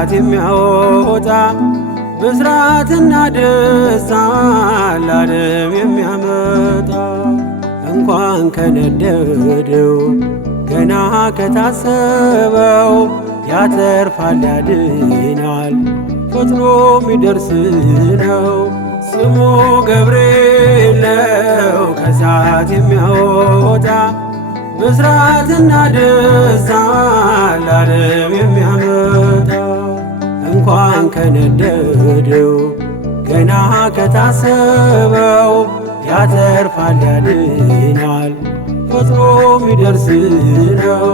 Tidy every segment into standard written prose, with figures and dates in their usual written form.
ከእሳት የሚያወጣ ብስራትና ደስታ ለዓለም የሚያመጣ እንኳን ከነደደው ገና ከታሰበው ያተርፋል ያድናል ፈጥኖ የሚደርስ ነው። ስሙ ገብርኤል ነው ከእሳት የሚያወጣ ብስራትና ደስታ ለዓለም የሚያመጣ እንኳን ከነደደው ገና ከታሰበው ያተርፋል ያድናል ፈጥኖ የሚደርስ ነው።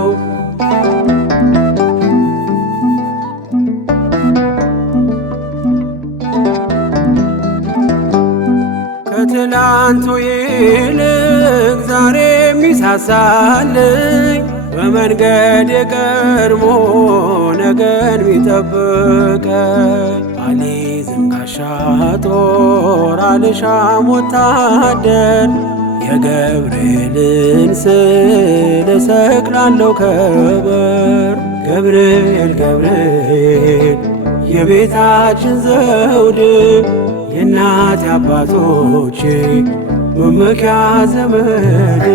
ከትላንቱ ይልቅ ዛሬ የሚሳሳልኝ በመንገድ የቀድሞ ነገን ሚጠብቀኝ አልይዝም ጋሻ ጦር አልሻም ወታደር የገብርኤልን ስዕል እሰቅላለሁ ከበር። ገብርኤል ገብርኤል የቤታችን ዘውድ የእናት አባቶቼ መመኪያ ዘመድ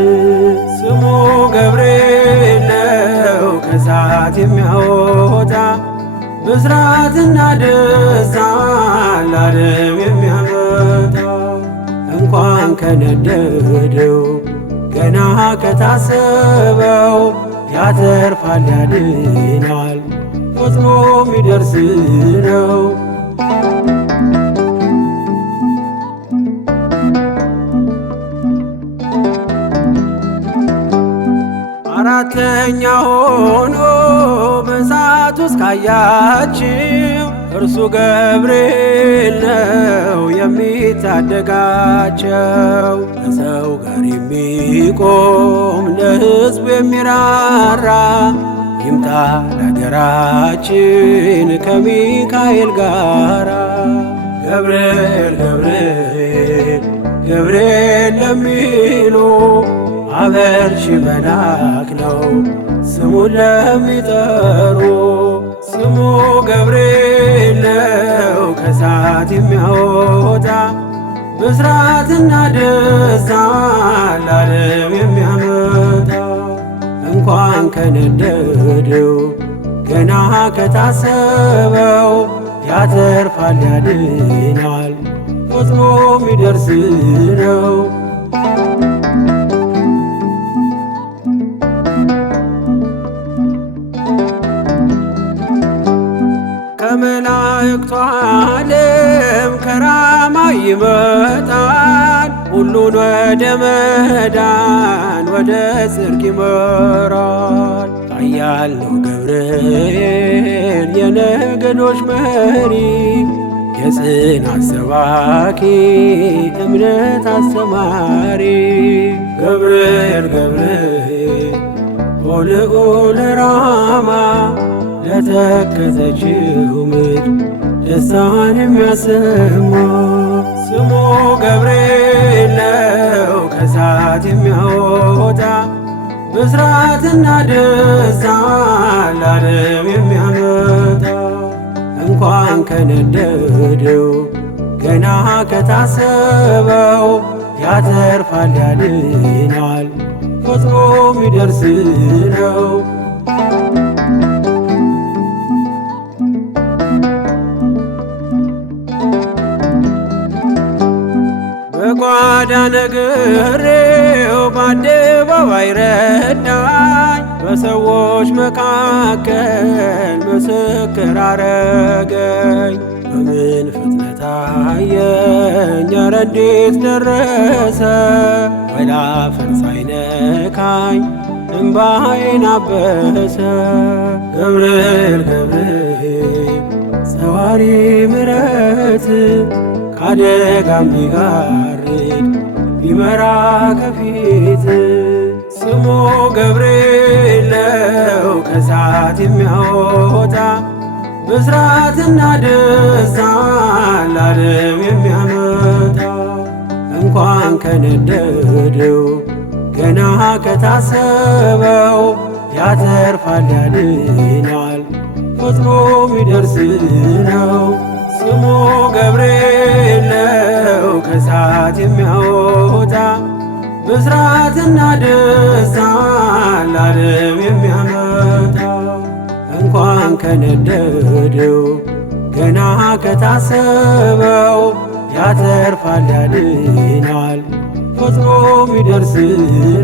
ስሙ ገብርኤል ነው ከእሳት የሚያወጣ ብስራትና ደስታ ለዓለም የሚያመጣ እንኳን ከነደደው ገና ከታሰበው ያተርፋል ያድናል ፈጥኖ የሚደርስ ነው። አራተኛ ሆኖ በእሳት ውስጥ ካያችው እርሱ ገብርኤል ነው የሚታደጋቸው። ከሰው ጋር የሚቆም ለሕዝቡ የሚራራ ይምጣ ለአገራችን ከሚካኤል ጋራ። ገብርኤል ገብርኤል ገብርኤል ለሚሉ አበርቺ መልአክ ነው ስሙን ለሚጠሩ። ስሙ ገብርኤል ነው ከእሳት የሚያወጣ ብስራትና ደስታ ለዓለም የሚያመጣ እንኳን ከነደደው ገና ከታሰበው ያተርፋል ያድናል ፈጥኖ የሚደርስ ነው። ከመላእክቱ ዓለም ከራማ ይመጣል ሁሉን ወደ መዳን ወደ ጽድቅ ይመራል። ኃያል ነው ገብርኤል የነገዶች መሪ የጽናት ሰባኪ እምነት አስተማሪ። ገብርኤል ገብርኤል ወልዑል ራማ ለተከዘችው ምድር ደስታን የሚያሰማ ስሙ ገብርኤል ነው ከእሳት የሚያወጣ ብስራትና ደስታ ለዓለም የሚያመጣ እንኳን ከነደደው ገና ከታሰበው ያተርፋል ያድናል ፈጥኖ የሚደርስ ነው። በጓዳ ነግሬው በአደባባይ ረዳኝ በሰዎች መካከል ምስክር አረገኝ። በምን ፍጥነት አየኝ ኧረ እንዴት ደረሰ ወላፈን ሳይነካኝ እምባዬን አበሰ። ገብርኤል ገብርኤል ሰዋሪ ምሕረት ከአደጋም ቢጋርድ ቢመራ ከፊት ስሙ ገብርኤል ነው ከእሳት የሚያወጣ ብስራትና ደስታ ለዓለም የሚያመጣ እንኳን ከነደደው ገና ከታሰበው ያተርፋል ያድናል ፈጥኖ ሚደርስ ነው። ስሙ ገብርኤል ነው ከእሳት የሚያወጣ ብስራትና ደስታ ለዓለም የሚያመጣ። እንኳን ከነደደው ገና ከታሰበው ያተርፋል ያድናል ፈጥኖ ሚደርስ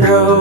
ነው።